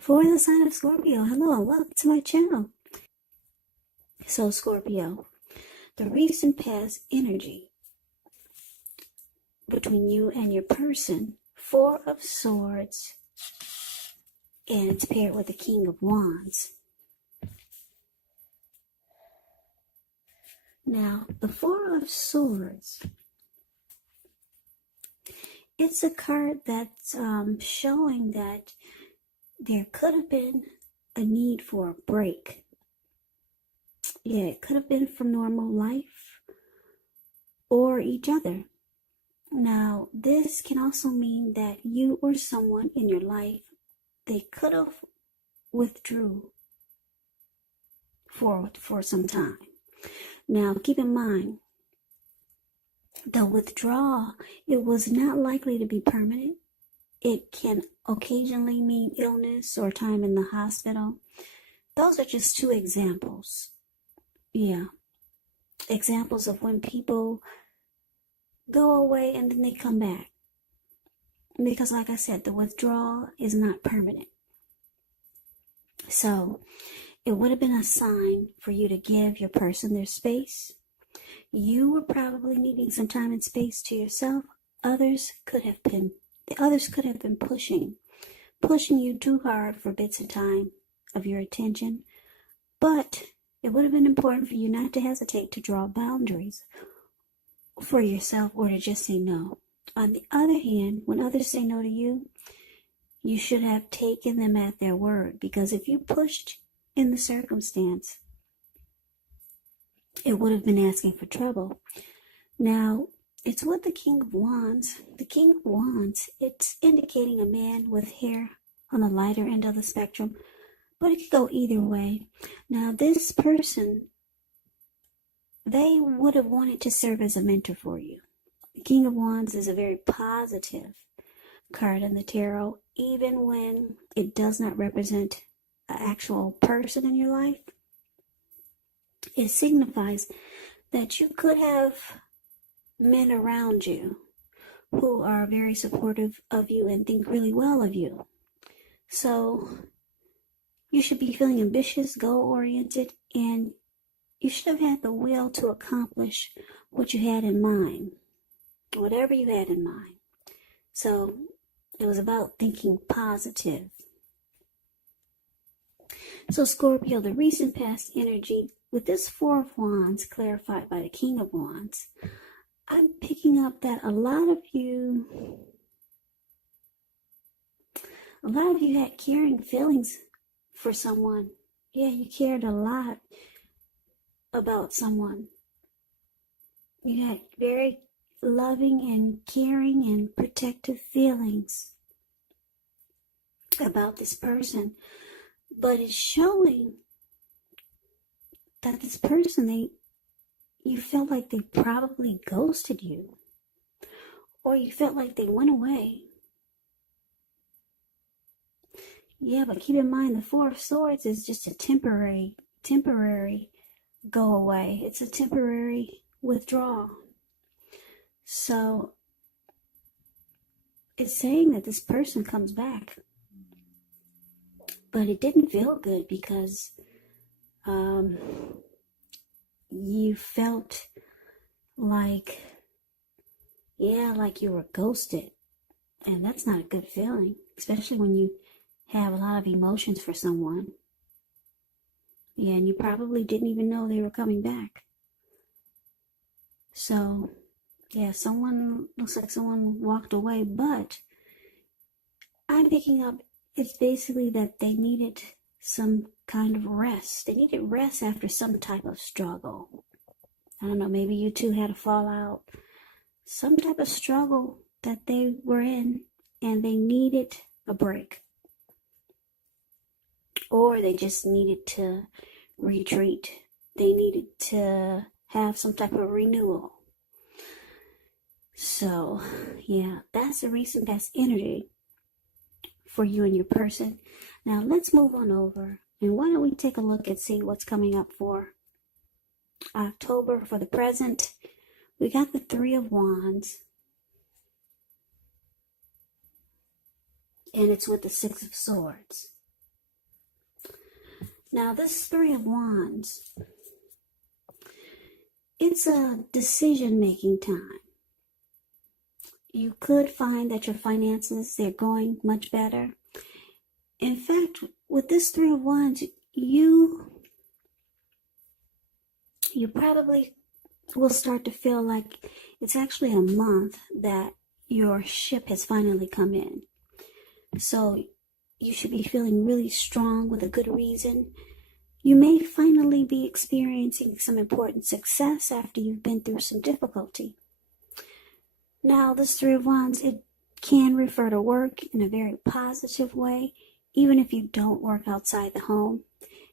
For the sign of Scorpio, hello and welcome to my channel. So Scorpio, the recent past energy between you and your person, Four of Swords, and it's paired with the King of Wands. Now, the Four of Swords, it's a card that's showing that there could have been a need for a break. Yeah, it could have been from normal life or each other. Now, this can also mean that you or someone in your life, they could have withdrew for some time. Now, keep in mind, the withdrawal, it was not likely to be permanent. It can occasionally mean illness or time in the hospital. Those are just two examples. Yeah. Examples of when people go away and then they come back. Because like I said, the withdrawal is not permanent. So it would have been a sign for you to give your person their space. You were probably needing some time and space to yourself. Others could have been pushing you too hard for bits of time of your attention. But it would have been important for you not to hesitate to draw boundaries for yourself or to just say no. On the other hand, when others say no to you, you should have taken them at their word, because if you pushed in the circumstance, it would have been asking for trouble. Now, it's with the King of Wands. The King of Wands, it's indicating a man with hair on the lighter end of the spectrum, but it could go either way. Now, this person, they would have wanted to serve as a mentor for you. The King of Wands is a very positive card in the tarot, even when it does not represent an actual person in your life. It signifies that you could have men around you who are very supportive of you and think really well of you. So you should be feeling ambitious, goal-oriented, and you should have had the will to accomplish what you had in mind, whatever you had in mind. So it was about thinking positive. So Scorpio, the recent past energy, with this Four of Wands clarified by the King of Wands, I'm picking up that a lot of you had caring feelings for someone. Yeah, you cared a lot about someone. You had very loving and caring and protective feelings about this person. But it's showing that this person, you felt like they probably ghosted you, or you felt like they went away. Yeah, but keep in mind, the Four of Swords is just a temporary go away. It's a temporary withdrawal. So it's saying that this person comes back, but it didn't feel good because you felt like you were ghosted, and that's not a good feeling, especially when you have a lot of emotions for someone. Yeah, and you probably didn't even know they were coming back. So yeah, looks like someone walked away, but I'm picking up, it's basically that they needed some kind of rest. They needed rest after some type of struggle. I don't know, maybe you two had a fallout, some type of struggle that they were in, and they needed a break. Or they just needed to retreat. They needed to have some type of renewal. So, yeah, that's the recent past energy for you and your person. Now, let's move on over. And why don't we take a look and see what's coming up for October for the present. We got the Three of Wands. And it's with the Six of Swords. Now, this Three of Wands, it's a decision-making time. You could find that your finances, they're going much better. In fact, with this Three of Wands, you probably will start to feel like it's actually a month that your ship has finally come in. So you should be feeling really strong with a good reason. You may finally be experiencing some important success after you've been through some difficulty. Now, this Three of Wands, it can refer to work in a very positive way, even if you don't work outside the home.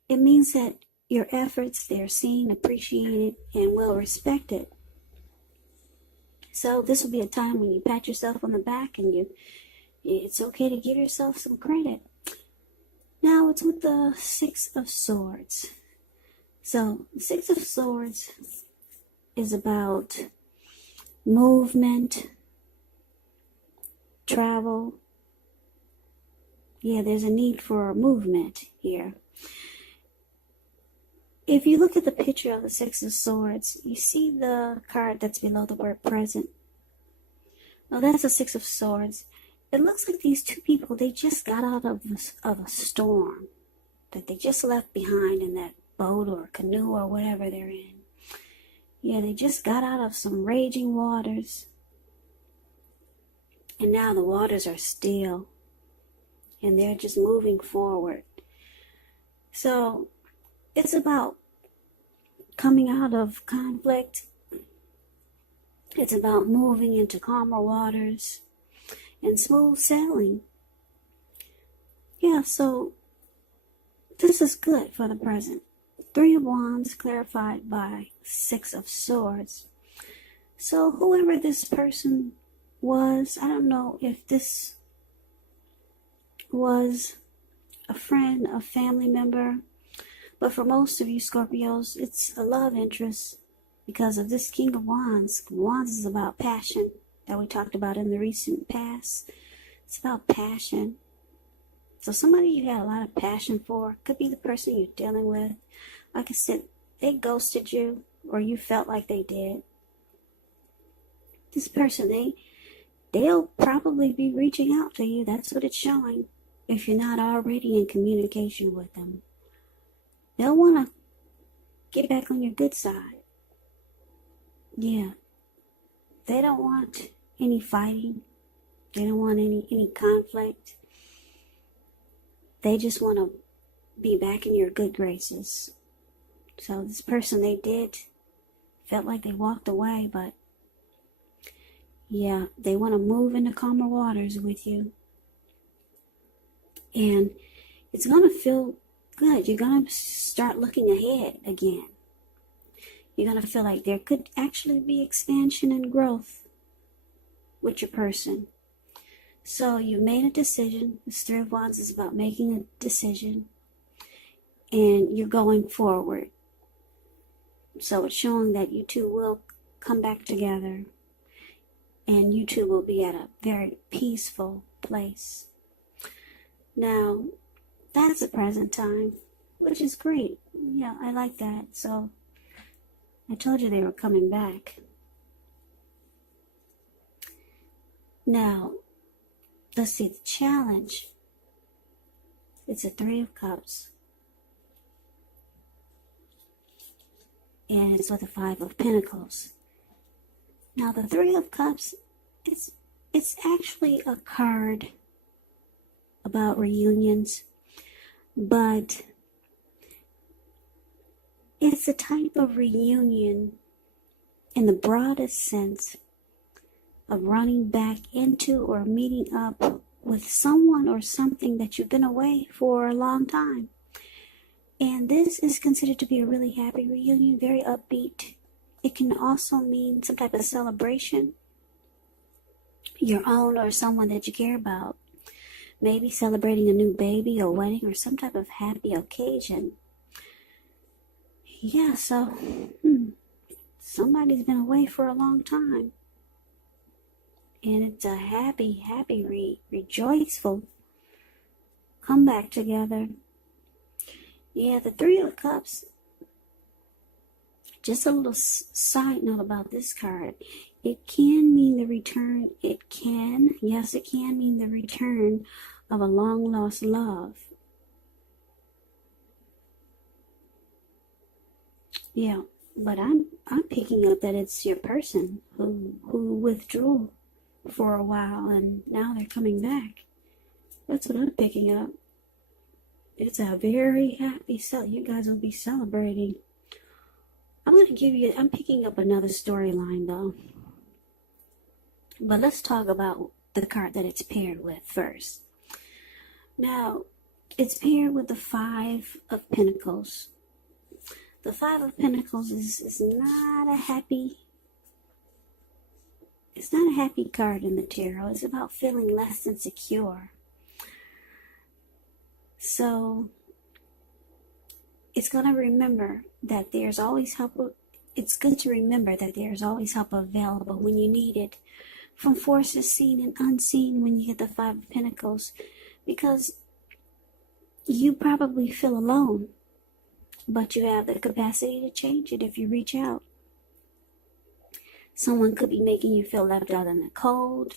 It means that your efforts, they're seen, appreciated, and well respected. So this will be a time when you pat yourself on the back and it's okay to give yourself some credit. Now it's with the Six of Swords. So the Six of Swords is about movement, travel. Yeah, there's a need for movement here. If you look at the picture of the Six of Swords, you see the card that's below the word present. Well, that's the Six of Swords. It looks like these two people, they just got out of a storm that they just left behind in that boat or canoe or whatever they're in. Yeah, they just got out of some raging waters. And now the waters are still. And they're just moving forward. So it's about coming out of conflict. It's about moving into calmer waters and smooth sailing. Yeah, so this is good for the present. Three of Wands clarified by Six of Swords. So whoever this person was, I don't know if this was a friend, a family member, but for most of you Scorpios, it's a love interest because of this King of Wands. Wands is about passion that we talked about in the recent past. It's about passion. So somebody you had a lot of passion for, could be the person you're dealing with. Like I said, they ghosted you or you felt like they did. This person, they'll probably be reaching out to you. That's what it's showing. If you're not already in communication with them, they'll want to get back on your good side. Yeah. They don't want any fighting. They don't want any conflict. They just want to be back in your good graces. So this person, felt like they walked away, but yeah, they want to move into calmer waters with you. And it's going to feel good. You're going to start looking ahead again. You're going to feel like there could actually be expansion and growth with your person. So you made a decision. This Three of Wands is about making a decision. And you're going forward. So it's showing that you two will come back together. And you two will be at a very peaceful place. Now, that's the present time, which is great. Yeah, I like that. So I told you they were coming back. Now, let's see the challenge. It's a Three of Cups. And it's with the Five of Pentacles. Now, the Three of Cups, it's actually a card about reunions, but it's a type of reunion in the broadest sense of running back into or meeting up with someone or something that you've been away for a long time. And this is considered to be a really happy reunion, very upbeat. It can also mean some type of celebration, your own or someone that you care about. Maybe celebrating a new baby or wedding or some type of happy occasion. Yeah, so somebody's been away for a long time. And it's a happy, rejoiceful come back together. Yeah, the Three of Cups. Just a little side note about this card. It can mean the return. Yes, it can mean the return of a long lost love. Yeah, but I'm picking up that it's your person who withdrew for a while and now they're coming back. That's what I'm picking up. It's a very happy you guys will be celebrating. I'm picking up another storyline though. But let's talk about the card that it's paired with first. Now, it's paired with the Five of Pentacles. The Five of Pentacles is not a happy, it's not a happy card in the tarot. It's about feeling less than secure. So, it's going to remember that there's always help. It's good to remember that there's always help available when you need it, from forces seen and unseen when you get the Five of Pentacles, because you probably feel alone, but you have the capacity to change it if you reach out. Someone could be making you feel left out in the cold,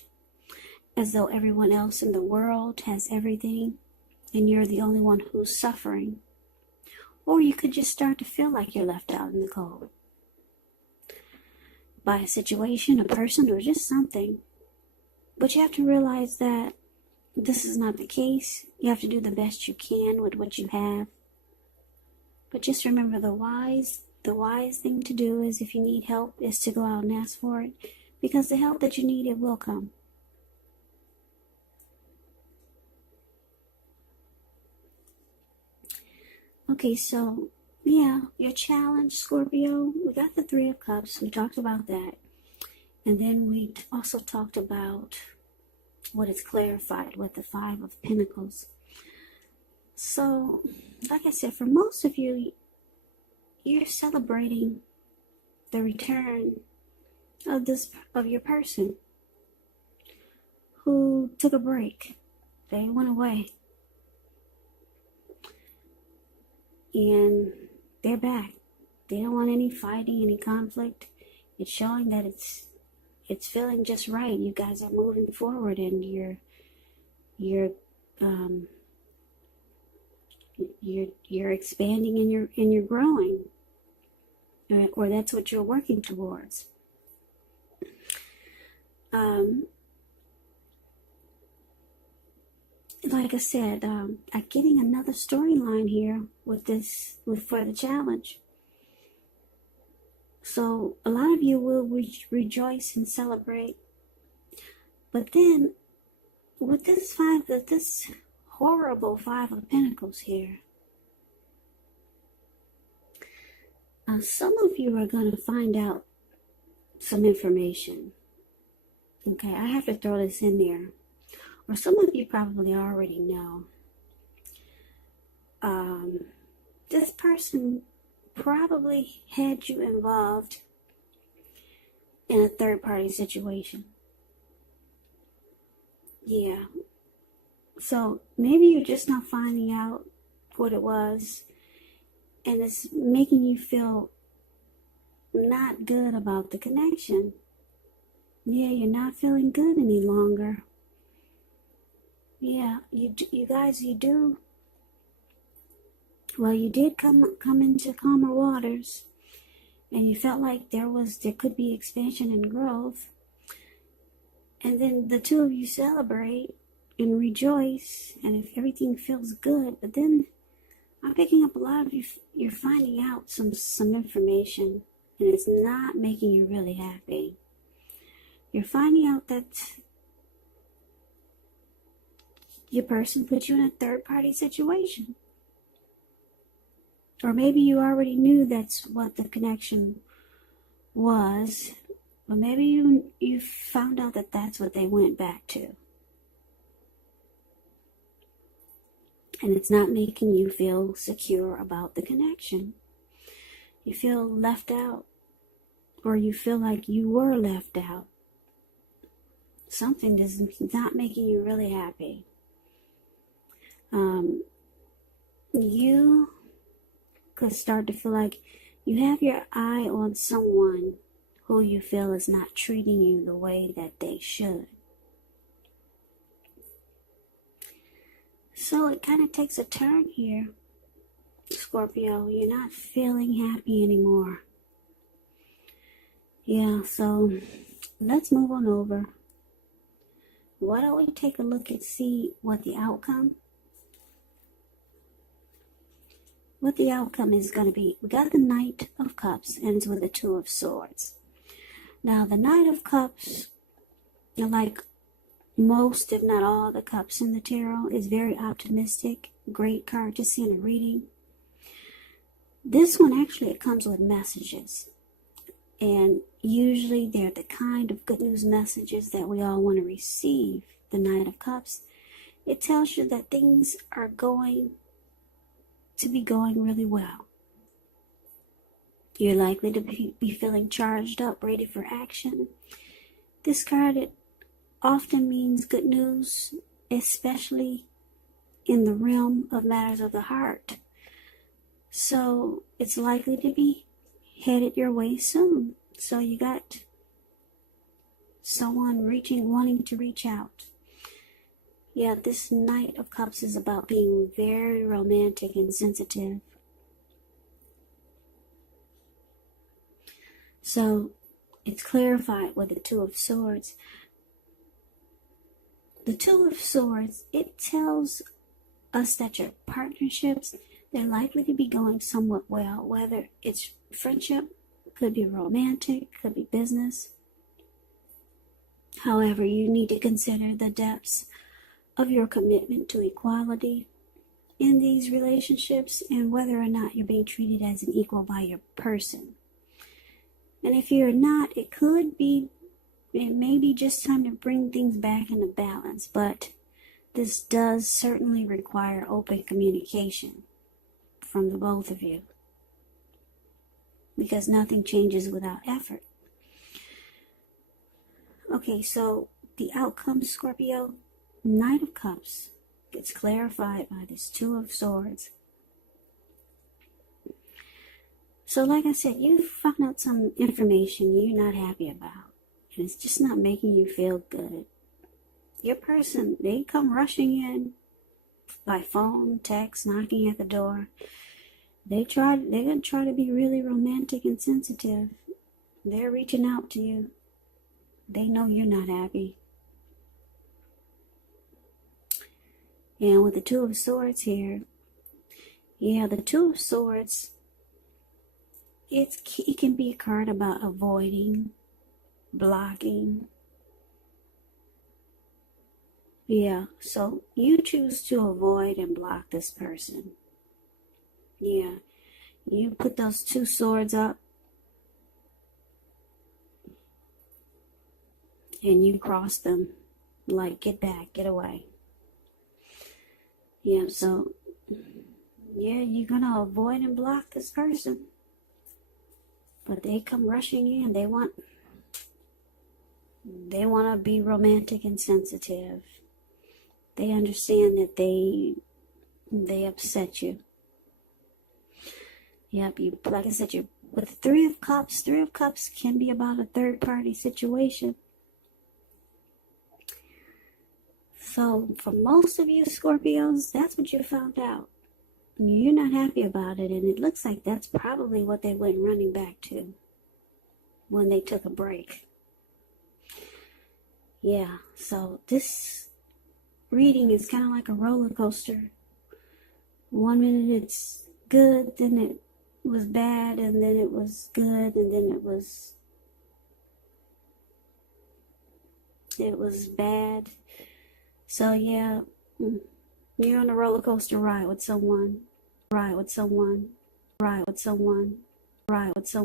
as though everyone else in the world has everything and you're the only one who's suffering. Or you could just start to feel like you're left out in the cold by a situation, a person, or just something. But you have to realize that this is not the case. You have to do the best you can with what you have. But just remember, the wise thing to do is, if you need help, is to go out and ask for it. Because the help that you need, it will come. Okay, so, yeah, your challenge, Scorpio, we got the Three of Cups. We talked about that. And then we also talked about what is clarified with the Five of Pentacles. So, like I said, for most of you, you're celebrating the return of your person who took a break. They went away. And they're back. They don't want any fighting, any conflict. It's showing that it's feeling just right. You guys are moving forward, and you're expanding and you're growing, or that's what you're working towards. Like I said, I'm getting another storyline here for the challenge. So a lot of you will rejoice and celebrate, but then with this horrible Five of Pentacles here, some of you are going to find out some information. Okay, I have to throw this in there. Or some of you probably already know. This person probably had you involved in a third-party situation. Yeah. So maybe you're just not finding out what it was, and it's making you feel not good about the connection. Yeah, you're not feeling good any longer. Yeah, you guys, you do. Well, you did come into calmer waters, and you felt like there could be expansion and growth. And then the two of you celebrate and rejoice, and if everything feels good, but then I'm picking up a lot of you, you're finding out some information, and it's not making you really happy. You're finding out that your person put you in a third-party situation. Or maybe you already knew that's what the connection was, but maybe you found out that that's what they went back to. And it's not making you feel secure about the connection. You feel left out, or you feel like you were left out. Something is not making you really happy. You could start to feel like you have your eye on someone who you feel is not treating you the way that they should. So it kind of takes a turn here, Scorpio. You're not feeling happy anymore. Yeah, so let's move on over. Why don't we take a look and see what the outcome is going to be. We got the Knight of Cups, ends with the Two of Swords. Now, the Knight of Cups, like most, if not all, the cups in the tarot, is very optimistic. Great card to see in a reading. This one, actually, it comes with messages. And usually they're the kind of good news messages that we all want to receive. The Knight of Cups, it tells you that things are going to be going really well. You're likely to be feeling charged up, ready for action. This card, it often means good news, especially in the realm of matters of the heart. So it's likely to be headed your way soon. So you got someone wanting to reach out. Yeah, this Knight of Cups is about being very romantic and sensitive. So it's clarified with the Two of Swords. The Two of Swords, it tells us that your partnerships, they're likely to be going somewhat well, whether it's friendship, could be romantic, could be business. However, you need to consider the depths of your commitment to equality in these relationships and whether or not you're being treated as an equal by your person. And if you're not, it may be just time to bring things back into balance, but this does certainly require open communication from the both of you, because nothing changes without effort. Okay, so the outcome, Scorpio, Knight of Cups gets clarified by this Two of Swords. So like I said, you found out some information you're not happy about, and it's just not making you feel good. Your person, they come rushing in by phone, text, knocking at the door. They're going to try to be really romantic and sensitive. They're reaching out to you. They know you're not happy. And with the Two of Swords here, yeah, the Two of Swords, it can be a card about avoiding, blocking. Yeah, so you choose to avoid and block this person. Yeah, you put those two swords up and you cross them, like, get back, get away. Yeah, so, yeah, you're going to avoid and block this person. But they come rushing in. They want to be romantic and sensitive. They understand that they upset you. Yep, like I said, with Three of Cups can be about a third-party situation. So, for most of you Scorpios, that's what you found out. You're not happy about it, and it looks like that's probably what they went running back to when they took a break. Yeah, so this reading is kind of like a roller coaster. 1 minute it's good, then it was bad, and then it was good, and then it was bad. So yeah, you're on a roller coaster ride with someone.